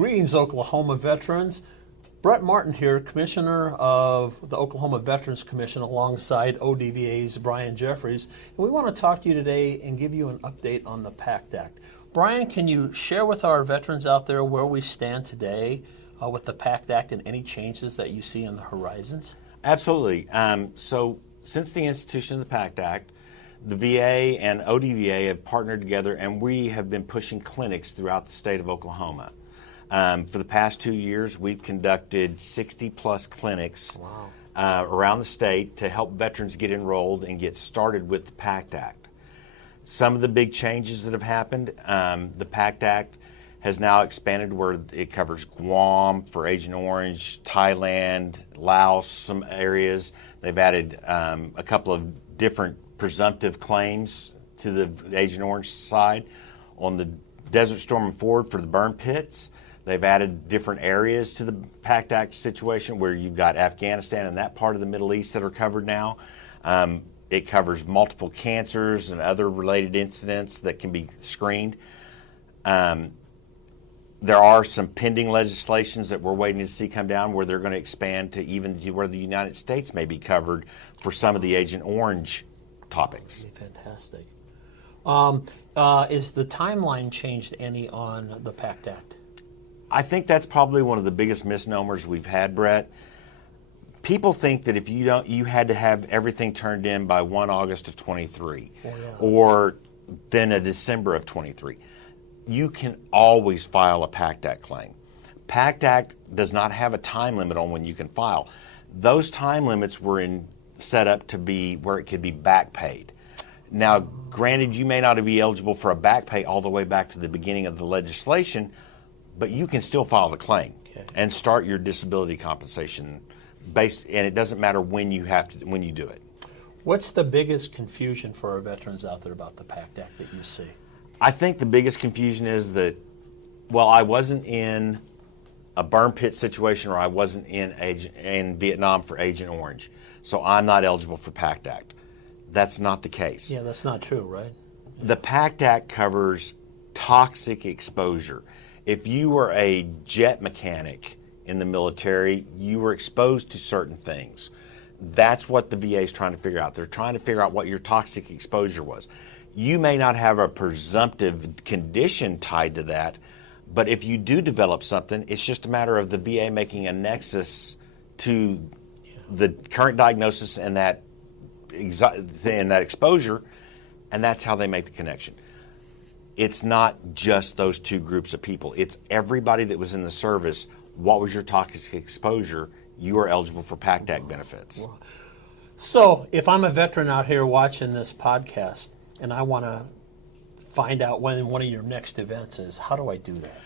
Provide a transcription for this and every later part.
Greetings, Oklahoma veterans. Brett Martin here, Commissioner of the Oklahoma Veterans Commission alongside ODVA's Brian Jeffries. And we want to talk to you today and give you an update on the PACT Act. Brian, can you share with our veterans out there where we stand today with the PACT Act and any changes that you see on the horizons? Absolutely. So since the institution of the PACT Act, the VA and ODVA have partnered together, and we have been pushing clinics throughout the state of Oklahoma. For the past 2 years, we've conducted 60-plus clinics around the state to help veterans get enrolled and get started with the PACT Act. Some of the big changes that have happened, the PACT Act has now expanded where it covers Guam for Agent Orange, Thailand, Laos, some areas. They've added a couple of different presumptive claims to the Agent Orange side. On the Desert Storm and Ford for the burn pits, they've added different areas to the PACT Act situation where you've got Afghanistan and that part of the Middle East that are covered now. It covers multiple cancers and other related incidents that can be screened. There are some pending legislations that we're waiting to see come down where they're going to expand to even where the United States may be covered for some of the Agent Orange topics. Fantastic. Is the timeline changed any on the PACT Act? I think that's probably one of the biggest misnomers we've had, Brett. People think that if you had to have everything turned in by 1 August of 23 or then a December of 23. You can always file a PACT Act claim. PACT Act does not have a time limit on when you can file. Those time limits were set up to be where it could be back paid. Now, granted, you may not be eligible for a back pay all the way back to the beginning of the legislation, but you can still file the claim and start your disability compensation and it doesn't matter when you do it. What's the biggest confusion for our veterans out there about the PACT Act that you see? I think the biggest confusion is that, well, I wasn't in a burn pit situation or I wasn't in Vietnam for Agent Orange, so I'm not eligible for PACT Act. That's not the case. Yeah, that's not true, right? The PACT Act covers toxic exposure. If you were a jet mechanic in the military, you were exposed to certain things. That's what the VA is trying to figure out. They're trying to figure out what your toxic exposure was. You may not have a presumptive condition tied to that, but if you do develop something, it's just a matter of the VA making a nexus to the current diagnosis and that exposure, and that's how they make the connection. It's not just those two groups of people. It's everybody that was in the service. What was your toxic exposure? You are eligible for PACT Act benefits. So if I'm a veteran out here watching this podcast and I want to find out when one of your next events is, how do I do that?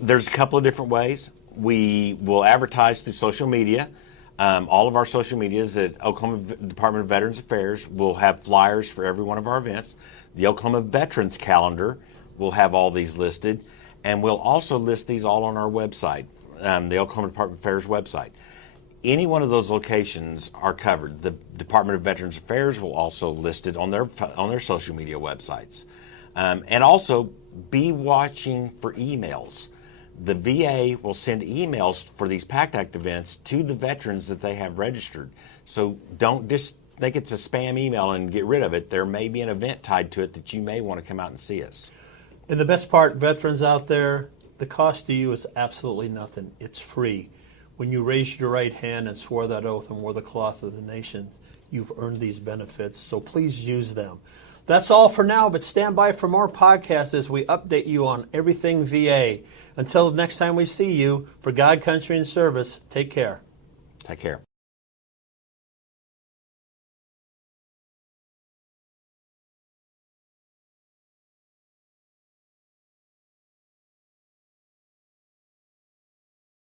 There's a couple of different ways. We will advertise through social media. All of our social medias at Oklahoma Department of Veterans Affairs will have flyers for every one of our events. The Oklahoma Veterans Calendar will have all these listed, and we'll also list these all on our website, the Oklahoma Department of Affairs website. Any one of those locations are covered. The Department of Veterans Affairs will also list it on their social media websites. And also be watching for emails. The VA will send emails for these PACT Act events to the veterans that they have registered. So don't just think it's a spam email and get rid of it. There may be an event tied to it that you may want to come out and see us. And the best part, veterans out there, the cost to you is absolutely nothing. It's free. When you raised your right hand and swore that oath and wore the cloth of the nation, you've earned these benefits, so please use them. That's all for now, but stand by for more podcasts as we update you on everything VA. Until the next time we see you, for God, country, and service, take care. Take care.